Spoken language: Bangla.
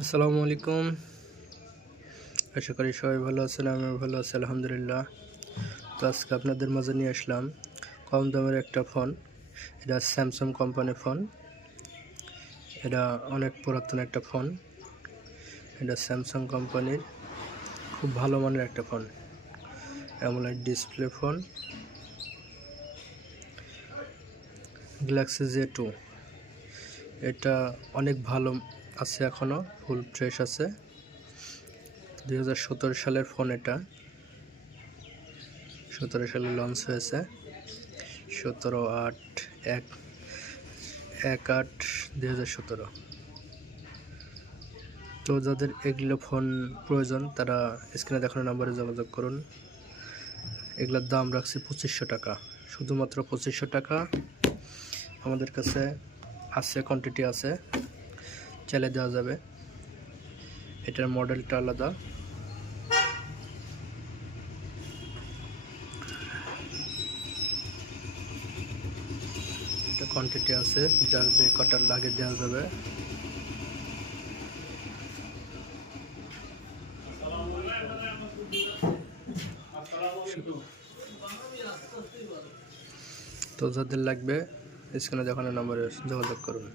আসসালামু আলাইকুম। আশা করি সবাই ভালো আছেন, আমিও ভালো আছি আলহামদুলিল্লাহ। তো আজকে আপনাদের মাঝে নিয়ে আসলাম কম দামের একটা ফোন। এটা স্যামসাং কোম্পানির ফোন। এটা অনেক পুরাতন একটা ফোন। এটা স্যামসাং কোম্পানির খুব ভালো মানের একটা phone, AMOLED display phone, Galaxy J2। এটা অনেক ভালো আছে, এখনও ফুল ফ্রেশ আছে। 2017 সালের ফোন। এটা 17 সালে লঞ্চ হয়েছে। 17/8/2017। তো যাদের এগুলো ফোন প্রয়োজন তারা স্ক্রিনে দেখানো নাম্বারে যোগাযোগ করুন। এগুলোর দাম রাখছি 2500 টাকা, শুধুমাত্র 2500 টাকা। আমাদের কাছে আছে, কোয়ান্টিটি আছে, চাইলে দেওয়া যাবে। এটার মডেলটা আলাদা। এটা কোয়ান্টিটি আছে, যার যে কটার লাগে দেওয়া যাবে। তো যাদের লাগবে স্ক্রিনে দেখানো নাম্বারে যোগাযোগ করুন।